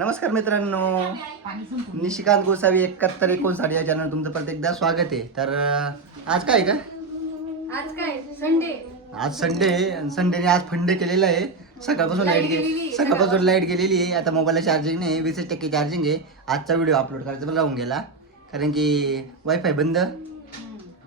नमस्कार मित्रांनो. निशिकांत गोसावी एकाहत्तर एकोणसाठ या चॅनल तुमचं प्रत्येकदा स्वागत आहे. तर आज काय आहे का? आज काय? संडे आज संडे आहे आणि संडेने आज फंडे केलेला आहे. सकाळपासून लाइट गेली. सकाळपासून लाइट गेलेली आहे. आता मोबाईलला चार्जिंग नाही वीस टक्के चार्जिंग आहे. आजचा व्हिडिओ अपलोड करायचा पण राहून गेला. कारण की वायफाय बंद.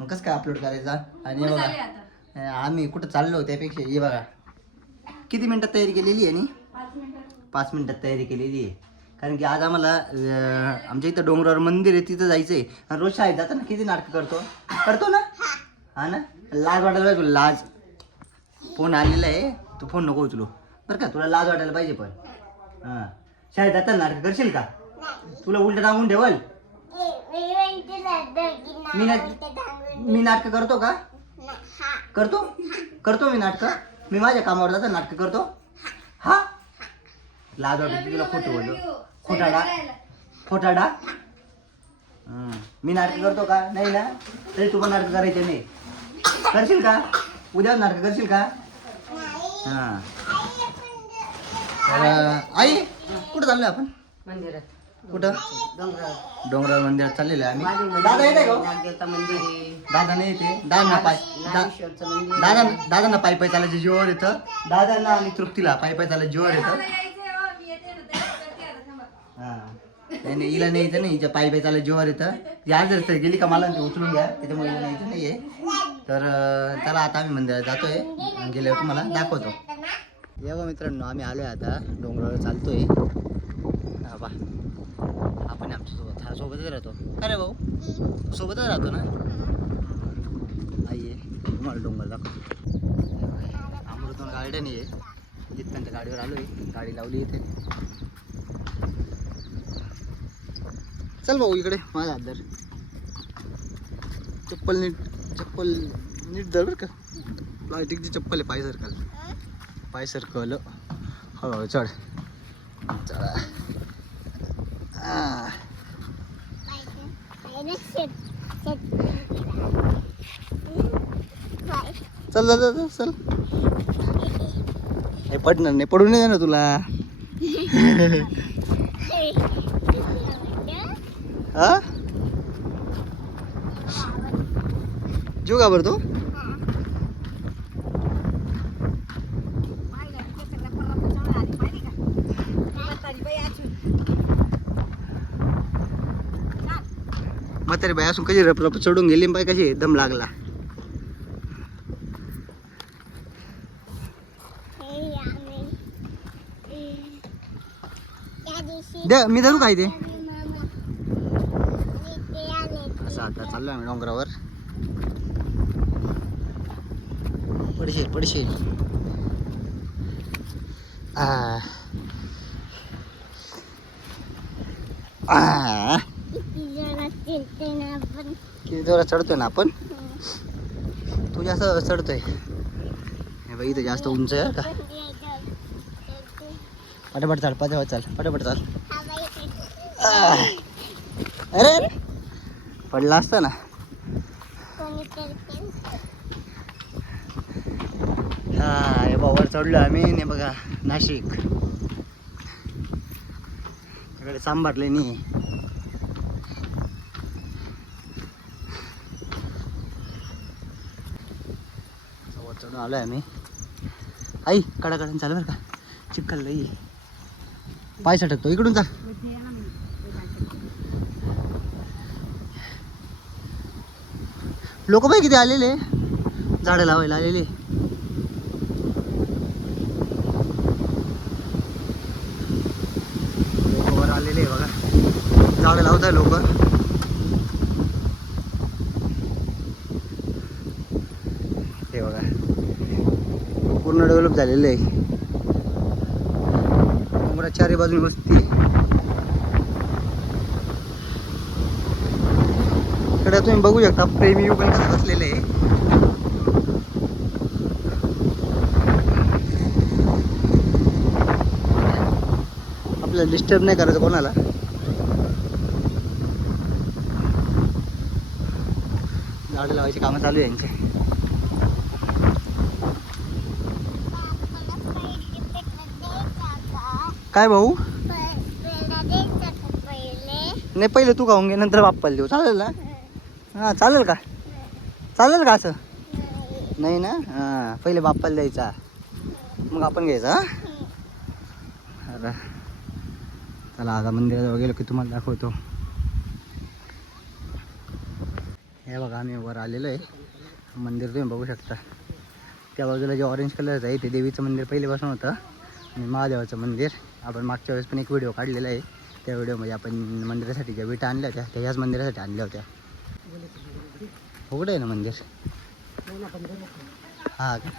मग कसं काय अपलोड करायचा? आणि हे बघा. आम्ही कुठं चाललो त्यापेक्षा हे बघा. किती मिनिटात तयारी केलेली आहे नी? पाच मिनिटं पाच मिनिटात तयारी केलेली आहे. कारण की आज आम्हाला आमच्या इथं डोंगरावर मंदिर आहे तिथं जायचं आहे आणि रोज शाळेत जाताना किती नाटकं करतो? करतो ना? हा ना? लाज वाटायला पाहिजे तुला लाज. फोन आलेला आहे तू फोन नको उचलू. बरं का तुला लाज वाटायला पाहिजे पण. हां. शाळेत जाताना नाटकं करशील का? तुला उलट टांगून ठेवल? मी ना मी नाटकं करतो का? करतो? करतो मी नाटकं. मी माझ्या कामावर जाता नाटकं करतो? हा? लाज वाटते तुला खोटं बोलतो खोटाडा. खोटाडा? हं. मी नाटक करतो का? नाही ना? तरी तू पण नाटक करायचे नाही. करशील का? उद्या नाटक करशील का? हां. तर, आई कुठं चाललोय आपण? मंदिरात. कुठं? डोंगरावर. डोंगराळ मंदिरात चाललेलं आहे आम्ही. दादा येते का हो? नागदेवता मंदिर आहे. दादा नाही येते. दादा पाय दा- नागेश्वरचं मंदिर दादा दादांना पायी पायी चालायचे जीवावर येतं. दादांना आणि तृप्तीला पायी पायी चालायच्या जीवावर येतं यायचंय हो, मी येते ना तयारी करते आता थांबा हा नाही नाही, हिला नाही येतं नाही हिच्या पायी पाय चालत जीवावर येतं. ती आज जर गेली का मला ते उचलून घ्या. त्याच्यामुळे हिला नाही यायचं नाहीये तर चला आता आम्ही मंदिरात जातोय. गेल्यावर तुम्हाला दाखवतो. या बा मित्रांनो आम्ही आलोय आता. डोंगरावर चालतोय. हा बा आपण आमच्यासोबत हा सोबतच राहतो. अरे भाऊ सोबतच राहतो ना? आई आहे. तुम्हाला डोंगर दाखवतो. अमृतून गार्डन आहे. तिथपर्यंत गाडीवर आलोय. गाडी लावली इथे. चल भाऊ इकडे माझा हात धर चप्पल नीट चप्पल नीट धर बरं का. प्लास्टिकची चप्पल आहे पाय सरकल. पाय सरकल. हो हळूहळू चढ. चढा. चल चल चल चल. हे पडणार नाही पडू नाही ना तुला. हा? जीव का बरं तो? म्हातारी बाई असून कशी रप रप चढून गेली बाई कशी दम लागला? द्या मी धरू काय ते असं आता चाललो आम्ही डोंगरावर. पडशील पडशील. किती जोरात चढतोय ना आपण? तू जास्त चढतोय. बाई इथं जास्त उंच आहे का. पटापट चाल पटापट चाल पटापट चाल. अरे. पडला असता ना. हा हे बा वर चढलो आम्ही ने बघा नाशिक. इकडे सांभारले नी. चढून आलोय आम्ही. आई कडा कडा चालू बरं का. चिखल लई. आहे. पाय सटकतो. इकडून चाल लोक बाई किती आलेले. झाडं लावायला आलेले. लोक आलेले आहे बघा. झाडं आहे लोक. हे बघा. पूर्ण डेव्हलप झालेलं आहे. डोंगराच्या चारी बाजूने वस्ती इकडे तुम्ही बघू शकता प्रेमी पण बसलेलं आहे. आपल्याला डिस्टर्ब नाही करायचं कोणाला. झाडं लावायची कामं चालू आहे यांचे. काय भाऊ? नाही पहिले तू खाऊन घे नंतर बाप्पाला देऊ. चालेल ना? हां चालेल का? चालेल का असं? नाही ना? हां पहिले बाप्पाला द्यायचा. मग आपण घ्यायचा अरे. चला आता मंदिराजवळ गेलो की तुम्हाला दाखवतो. हे बघा आम्ही वर आलेलो आहे. मंदिर तुम्ही बघू शकता. त्या बाजूला जे ऑरेंज कलरचं आहे ते देवीचं मंदिर पहिलेपासून होतं. आणि महादेवाचं मंदिर. आपण मागच्या वेळेस पण एक व्हिडिओ काढलेला आहे. त्या व्हिडिओमध्ये आपण मंदिरासाठी ज्या विटा आणल्या होत्या त्या ह्याच मंदिरासाठी आणल्या होत्या. उघडं आहे ना मंदिर? हा का?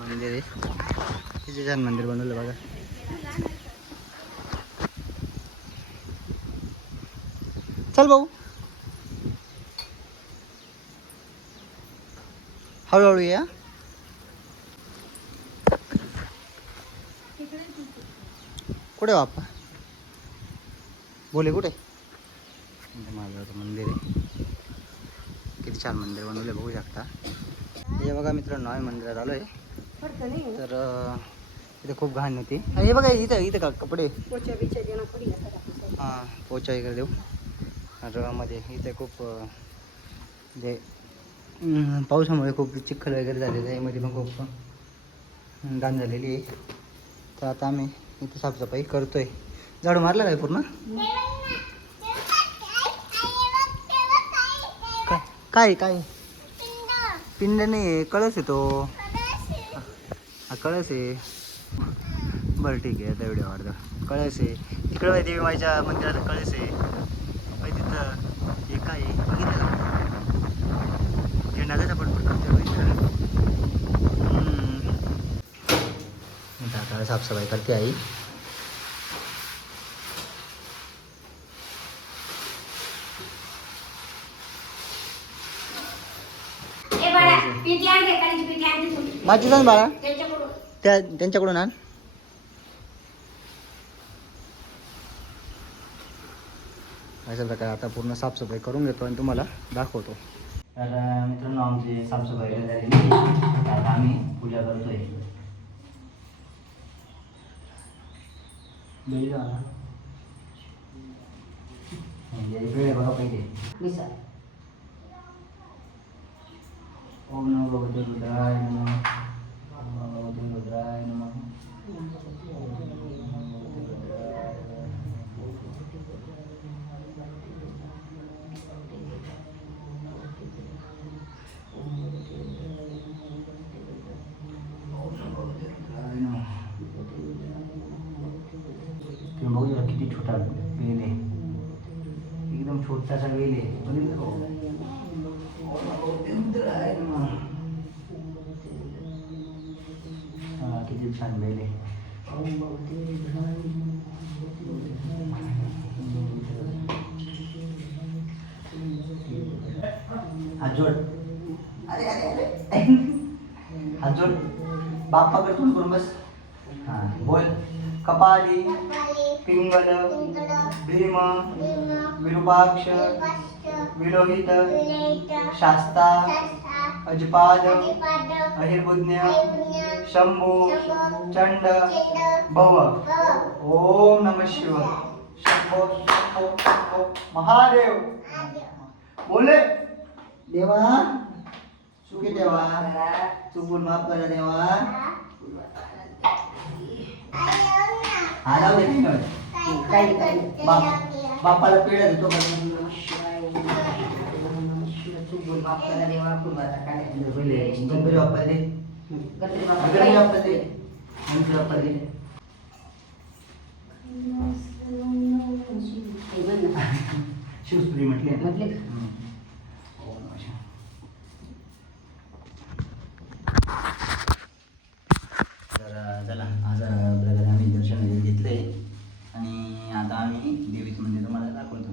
मंदिर आहे? किती छान मंदिर बनवलं बघा. चल भाऊ. हळूहळू या कुठे बापा बोले कुठे? मंदिर आहे. किती छान मंदिर बनवले बघू शकता. हे बघा मित्रांनो आम्ही मंदिरात आलो आहे तर इथे खूप घाण होती. आणि हे बघा इथं इथं का कपडे. हां पोचा वगैरे देऊ. आणि मध्ये इथे खूप जे पावसामुळे खूप चिखल वगैरे झालेलं आहे मध्ये पण खूप घाण झालेली आहे. तर आता आम्ही इथे साफसफाई करतोय. झाडू मारला काय पूर्ण? काय काय? पिंड. नाही आहे कळस आहे तो. हा कळस आहे. बरं ठीक आहे आता एवढे वाढतं. कळस आहे. तिकडं बाई देवी माईच्या मंदिरात कळस आहे. बाई तिथं हे काय आहे बघितलं झेंडा कसा पडतो आता साफसफाई करते आई. माझी जाण बाळा त्यांच्याकडून त्या त्यांच्याकडून आण अशा प्रकारे आता पूर्ण साफसफाई करून घेतो आणि तुम्हाला दाखवतो तर अं, मित्रांनो आमची साफसफाई वगैरे झालेली आहे. तर आता आम्ही पूजा करतोय बेली जाऊ ना. म्हणजे वेळ आहे बघा पहिले मिसळ ओम नमो भगवते रुद्राय नमः ओम नमो भगवते रुद्राय नमः तुम्ही किती छोटा वेल आहे एकदम छोटासा वेल आहे बघितलं हा, किती छान वेल आहे. हात जोड. अरे अरे अरे. हात जोड. बाप्पा कर तू करून बस. हा बोल. कपाली पिंगल भीम विरूपाक्ष विलोहित शास्ता अजपाद अहिर्बुज्ञ शंभू चंड भव। ओम नम शिव शंभो शंभो शंभो। महादेव। बोले। देवा। सुखी देवा। चुकून माफ करा देवा हा काही बाप बापाला पिढ्या देतो का चुकून बाप करा देवा कुर्बाना काय पहिले गणपती बाप्पा दे गणपती गणपती बाप्पा बाप्पा दे गणपती बाप्पा दे हे म्हण ना. शिवस्त्री म्हटली ना. म्हटले का? हम्म. ओम नमः शिवाय. तर अं, चला आज अं, प्रकारे आम्ही दर्शन वगैरे घेतले आणि आता आम्ही देवीचं मंदिर तुम्हाला दाखवतो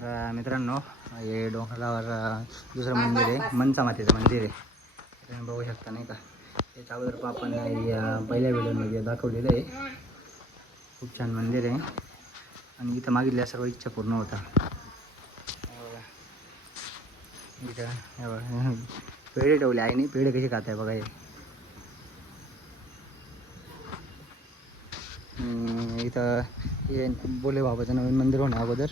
तर मित्रांनो हे डोंगरावर दुसरं मंदिर आहे. मनसा मातेचं मंदिर आहे. तुम्ही बघू शकता नाही का? त्याच्या अगोदर पण आपण पहिल्या व्हिडिओमध्ये दाखवलेलं आहे खूप छान मंदिर आहे. आणि इथं मागितल्या सर्व इच्छा पूर्ण होता. इथं पेढे ठेवले. आईने पेढे कसे खात आहे बघा हे. इथं हे बोले बाबाचं नवीन मंदिर होण्या अगोदर.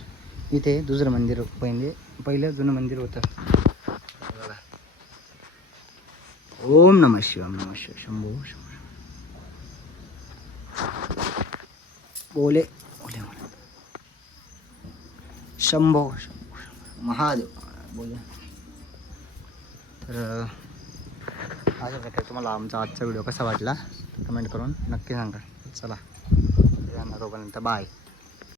इथे दुसरं मंदिर पहिले पहिलं जुनं मंदिर होतं. बघा. ओम नम शिव ओम नम शिव शंभू शंभू बोले बोले बोले. शंभो शंभू महादेव बोले. तर अशा प्रकारे तुम्हाला आमचा आजचा व्हिडिओ कसा वाटला? कमेंट करून नक्की सांगा. चला तोपर्यंत बाय.